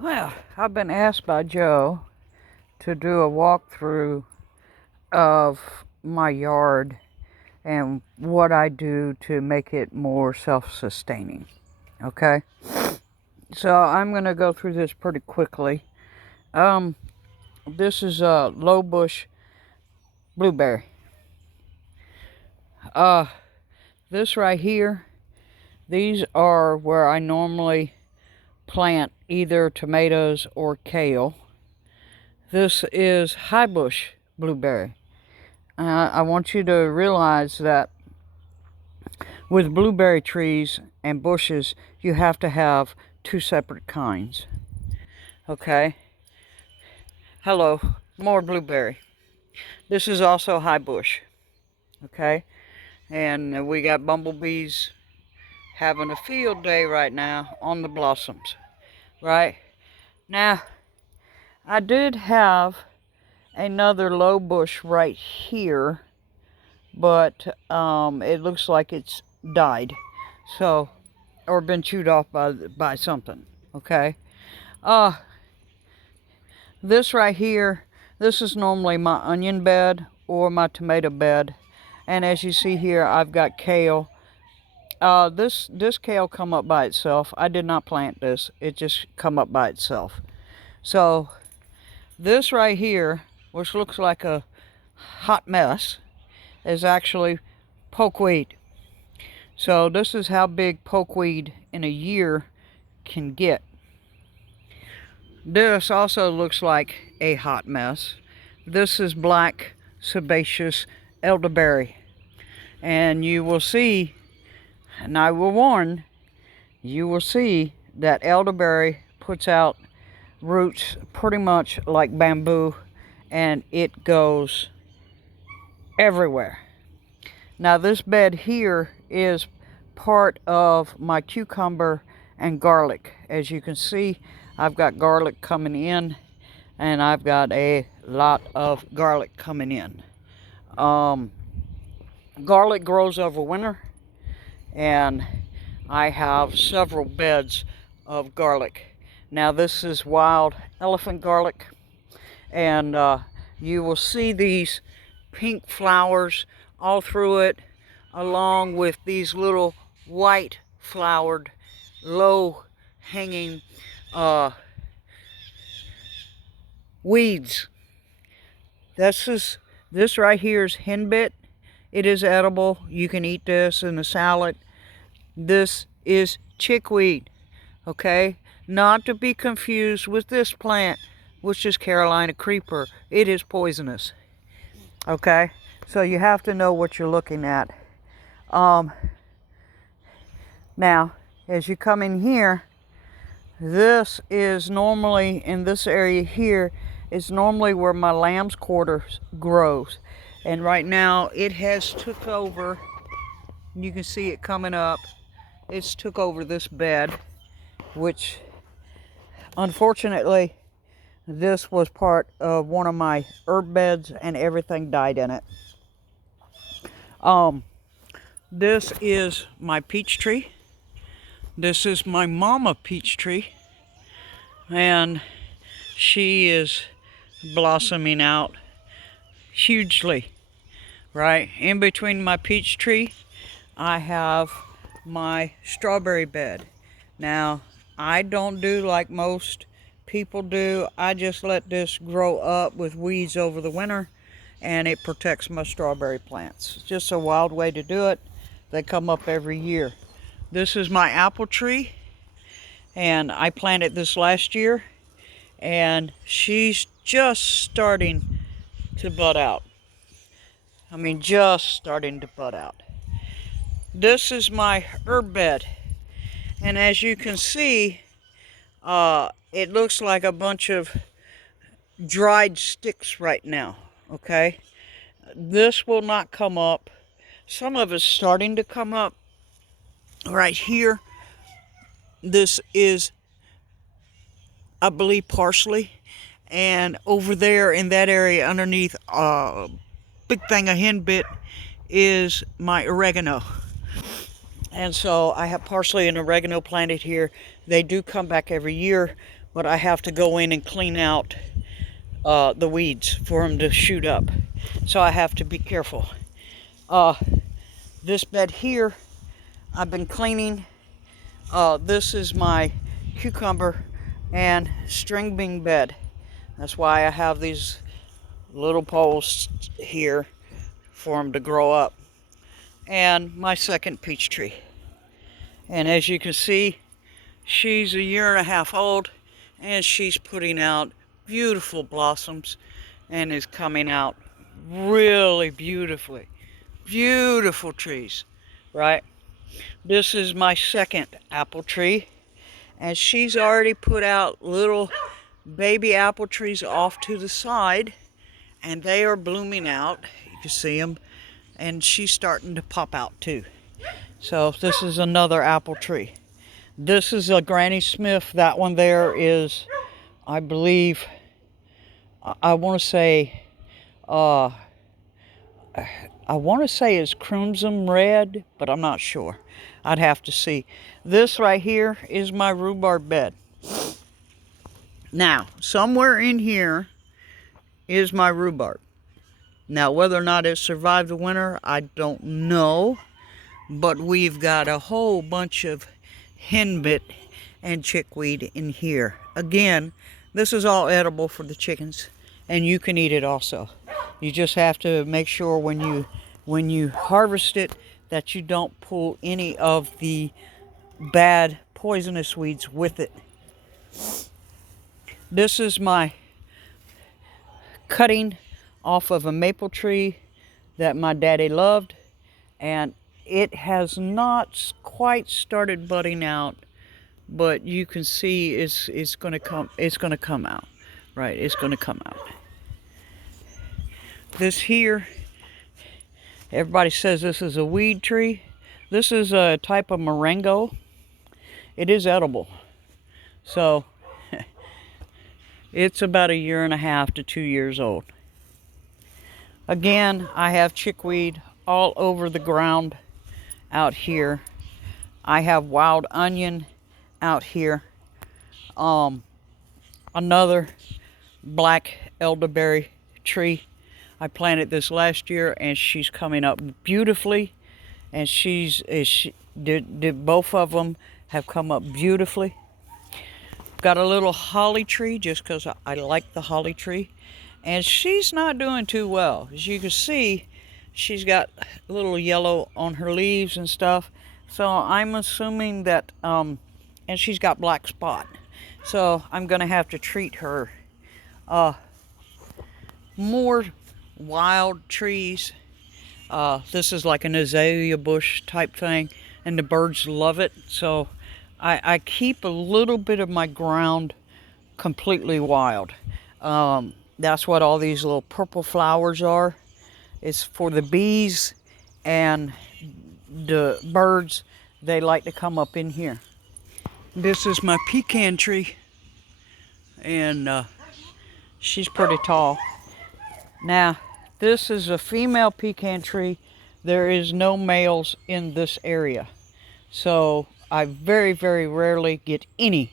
Well, I've been asked by Joe to do a walkthrough of my yard and what I do to make it more self-sustaining. Okay? So I'm going to go through this pretty quickly. This is a low bush blueberry. This right here, these are where I normally plant either tomatoes or kale. This is high bush blueberry. I want you to realize that with blueberry trees and bushes, you have to have two separate kinds. Okay? Hello, more blueberry. This is also high bush. Okay? And we got bumblebees having a field day right now on the blossoms. Right? Now, I did have another low bush right here, but it looks like it's died, so, or been chewed off by something. Okay, this right here, this is normally my onion bed or my tomato bed, and as you see here, I've got kale. This kale come up by itself. I did not plant this, it just come up by itself. So this right here, which looks like a hot mess, is actually pokeweed. So this is how big pokeweed in a year can get. This also looks like a hot mess. This is black sebaceous elderberry. And you will see, and I will warn, you will see that elderberry puts out roots pretty much like bamboo, and it goes everywhere. Now this bed here is part of my cucumber and garlic. As you can see, I've got garlic coming in, and I've got a lot of garlic coming in. Garlic grows over winter, and I have several beds of garlic. Now this is wild elephant garlic, and you will see these pink flowers all through it, along with these little white flowered, low hanging weeds. This right here is henbit. It is edible. You can eat this in a salad. This is chickweed, okay? Not to be confused with this plant, which is Carolina creeper. It is poisonous, okay? So you have to know what you're looking at. Now, as you come in here, this is normally, in this area here, is normally where my lamb's quarters grows. And right now, it has took over, you can see it coming up, it's took over this bed, which, unfortunately, this was part of one of my herb beds, and everything died in it. This is my peach tree. This is my mama peach tree, and she is blossoming out hugely. Right in between my peach tree, I have my strawberry bed. Now, I don't do like most people do. I just let this grow up with weeds over the winter, and it protects my strawberry plants. It's just a wild way to do it. They come up every year. This is my apple tree, and I planted this last year, and she's just starting to bud out. I mean, just starting to bud out. This is my herb bed, and as you can see, it looks like a bunch of dried sticks right now, okay? This will not come up. Some of it's starting to come up right here. This is, I believe, parsley, and over there in that area underneath big thing of henbit is my oregano. And so I have parsley and oregano planted here. They do come back every year, but I have to go in and clean out the weeds for them to shoot up. So I have to be careful. This bed here, I've been cleaning. This is my cucumber and string bean bed. That's why I have these little poles here for them to grow up. And my second peach tree. And as you can see, she's 1.5 years old, and she's putting out beautiful blossoms and is coming out really beautifully. Beautiful trees, right? This is my second apple tree, and she's already put out little baby apple trees off to the side, and they are blooming out. You can see them, and she's starting to pop out too. So this is another apple tree. This is a Granny Smith. That one there is, I believe, I want to say it's crimson red, but I'm not sure. I'd have to see. This right here is my rhubarb bed. Now, somewhere in here is my rhubarb. Now, whether or not it survived the winter, I don't know. But we've got a whole bunch of henbit and chickweed in here. Again, this is all edible for the chickens, and you can eat it also. You just have to make sure when you harvest it that you don't pull any of the bad poisonous weeds with it. This is my cutting off of a maple tree that my daddy loved, and it has not quite started budding out, but you can see it's going to come out. Right, it's going to come out. This here, everybody says this is a weed tree. This is a type of moringa. It is edible. So it's about 1.5 to 2 years old. Again, I have chickweed all over the ground out here. I have wild onion out here. Another black elderberry tree. I planted this last year, and she's coming up beautifully. And both of them have come up beautifully. Got a little holly tree just because I like the holly tree. And she's not doing too well. As you can see, she's got a little yellow on her leaves and stuff. So I'm assuming that, and she's got black spot. So I'm going to have to treat her. More wild trees. This is like an azalea bush type thing, and the birds love it. So I keep a little bit of my ground completely wild. That's what all these little purple flowers are. It's for the bees and the birds. They like to come up in here. This is my pecan tree, and she's pretty tall. Now, this is a female pecan tree. There is no males in this area. So I very, very rarely get any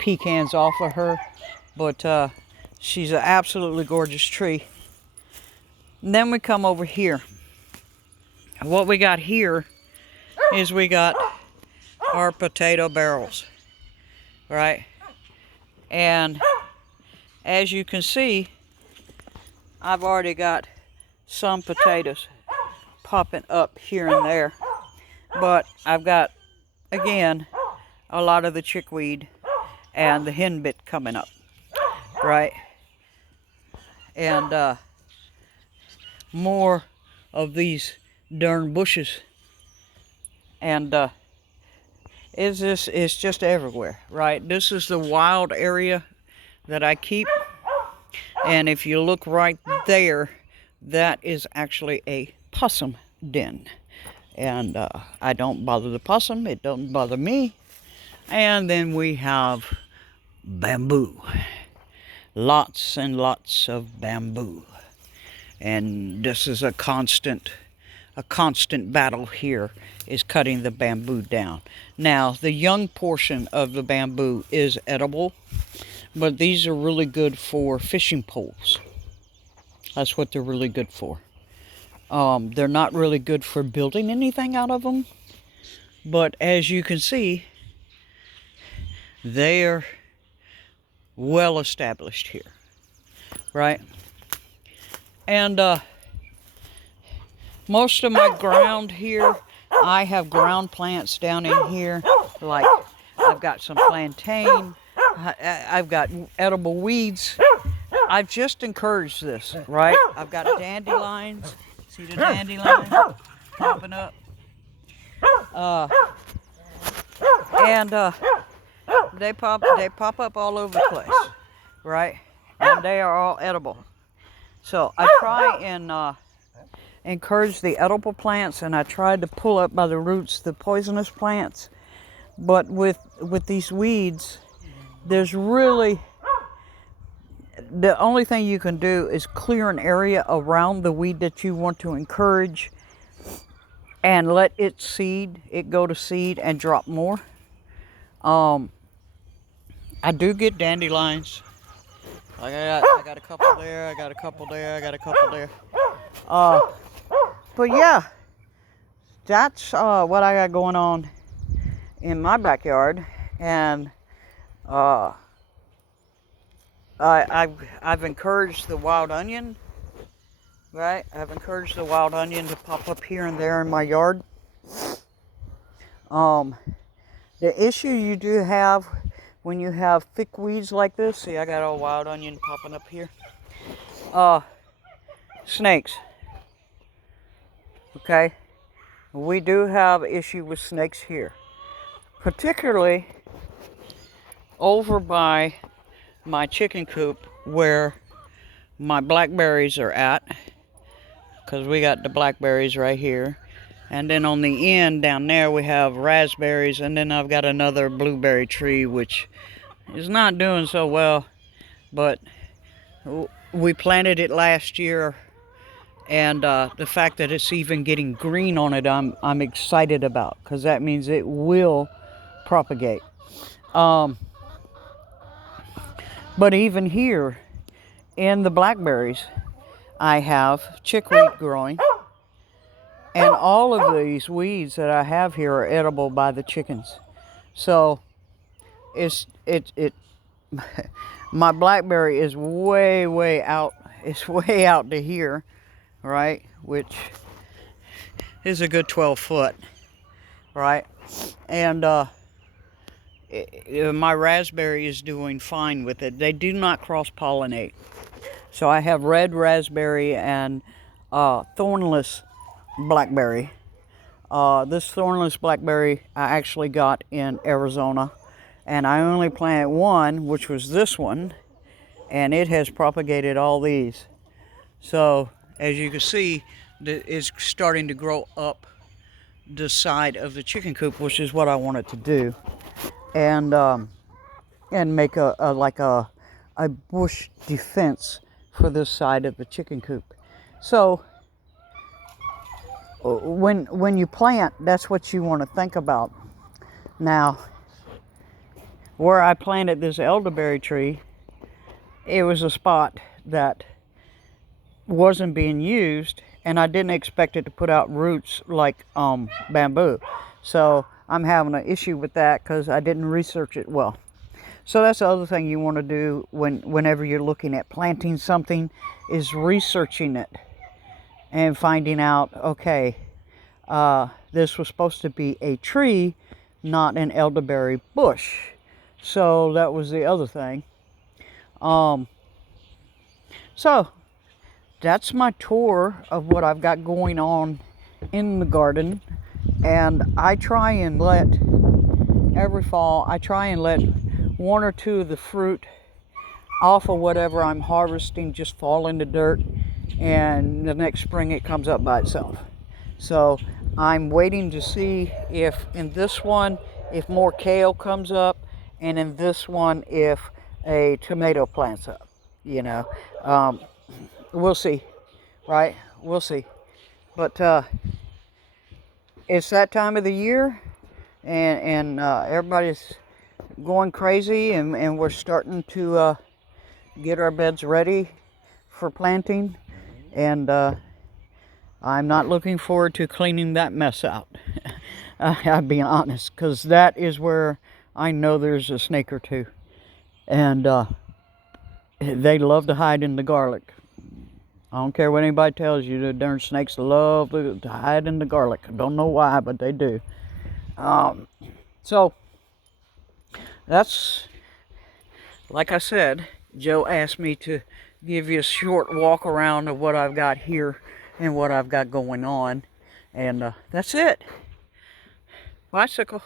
pecans off of her, but she's an absolutely gorgeous tree. And then we come over here. What we got here is we got our potato barrels, right? And as you can see, I've already got some potatoes popping up here and there, but I've got, again, a lot of the chickweed and the henbit coming up, right? And more of these darn bushes, and it's just everywhere, right? This is the wild area that I keep, and if you look right there, that is actually a possum den. And I don't bother the possum, it doesn't bother me. And then we have bamboo. Lots and lots of bamboo. And this is a constant battle here, is cutting the bamboo down. Now, the young portion of the bamboo is edible. but these are really good for fishing poles. That's what they're really good for. They're not really good for building anything out of them, but as you can see, they're well established here, right? And most of my ground here, I have ground plants down in here. Like, I've got some plantain, I've got edible weeds. I've just encouraged this, right? I've got dandelions. See the dandelion popping up? And they pop up all over the place, right? And they are all edible. So I try and encourage the edible plants, and I try to pull up by the roots the poisonous plants. But with these weeds, there's really, the only thing you can do is clear an area around the weed that you want to encourage and let it go to seed and drop more. I do get dandelions. Like I got a couple there, I got a couple there, I got a couple there. But yeah, that's what I got going on in my backyard. And I've encouraged the wild onion, right? I've encouraged the wild onion to pop up here and there in my yard. The issue you do have when you have thick weeds like this, see, I got all wild onion popping up here. Snakes. Okay, we do have issue with snakes here, particularly over by my chicken coop where my blackberries are at, because we got the blackberries right here, and then on the end down there we have raspberries, and then I've got another blueberry tree which is not doing so well, but we planted it last year, and the fact that it's even getting green on it, I'm excited about, because that means it will propagate. But even here in the blackberries, I have chickweed growing, and all of these weeds that I have here are edible by the chickens. So my blackberry is way out. It's way out to here, right? Which is a good 12 foot, right? And my raspberry is doing fine with it. They do not cross-pollinate. So I have red raspberry and thornless blackberry. This thornless blackberry I actually got in Arizona, and I only planted one, which was this one, and it has propagated all these. So as you can see, it's starting to grow up the side of the chicken coop, which is what I wanted to do, and make a bush defense for this side of the chicken coop. So when you plant, that's what you want to think about. Now, where I planted this elderberry tree, it was a spot that wasn't being used, and I didn't expect it to put out roots like bamboo. So I'm having an issue with that because I didn't research it well. So that's the other thing you want to do whenever you're looking at planting something, is researching it and finding out, okay, this was supposed to be a tree, not an elderberry bush. So that was the other thing. So that's my tour of what I've got going on in the garden. And I try and every fall, I try and let one or two of the fruit off of whatever I'm harvesting just fall in the dirt, and the next spring it comes up by itself. So I'm waiting to see if in this one, if more kale comes up, and in this one, if a tomato plants up, you know. We'll see, right? We'll see. But it's that time of the year, and everybody's going crazy, and we're starting to get our beds ready for planting. And I'm not looking forward to cleaning that mess out. I'll be honest, because that is where I know there's a snake or two. And they love to hide in the garlic. I don't care what anybody tells you, the darn snakes love to hide in the garlic. I don't know why, but they do. So, that's, like I said, Joe asked me to give you a short walk around of what I've got here and what I've got going on. And that's it. Bicycle.